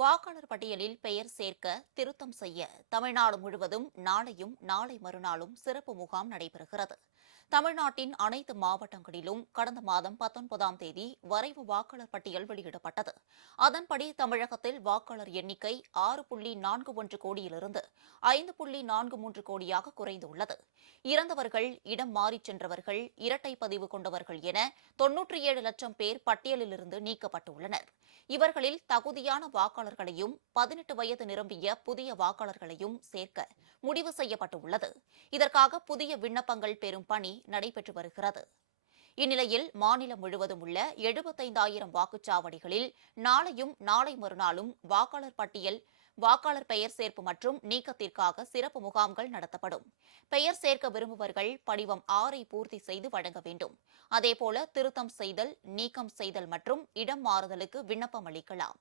வாக்காளர் பட்டியலில் பெயர் சேர்க்க திருத்தம் செய்ய தமிழ்நாடு முழுவதும் நாளையும் நாளை மறுநாளும் சிறப்பு முகாம் நடைபெறுகிறது. தமிழ்நாட்டின் அனைத்து மாவட்டங்களிலும் கடந்த மாதம் 19ஆம் தேதி வரைவு வாக்காளர் பட்டியல் வெளியிடப்பட்டது. அதன்படி தமிழகத்தில் வாக்காளர் எண்ணிக்கை 6.41 கோடியிலிருந்து 5.43 கோடியாக குறைந்துள்ளது. இறந்தவர்கள், இடம் மாறிச் சென்றவர்கள், இரட்டை பதிவு கொண்டவர்கள் என 97 லட்சம் பேர் பட்டியலிலிருந்து நீக்கப்பட்டுள்ளனர். இவர்களில் தகுதியான வாக்காளர்களையும் 18 வயது நிரம்பிய புதிய வாக்காளர்களையும் சேர்க்க முடிவு செய்யப்பட்டுள்ளது. இதற்காக புதிய விண்ணப்பங்கள் பெறும் பணி நடைபெற்று வருகிறது. இந்நிலையில் மாநிலம் முழுவதும் உள்ள 75,000 வாக்குச்சாவடிகளில் நாளையும் நாளை மறுநாளும் வாக்காளர் பெயர் சேர்ப்பு மற்றும் நீக்கத்திற்காக சிறப்பு முகாம்கள் நடத்தப்படும். பெயர் சேர்க்க விரும்புவர்கள் படிவம் 6 பூர்த்தி செய்து வழங்க வேண்டும். அதேபோல திருத்தம் செய்தல், நீக்கம் செய்தல் மற்றும் இடம் மாறுதலுக்கு விண்ணப்பம் அளிக்கலாம்.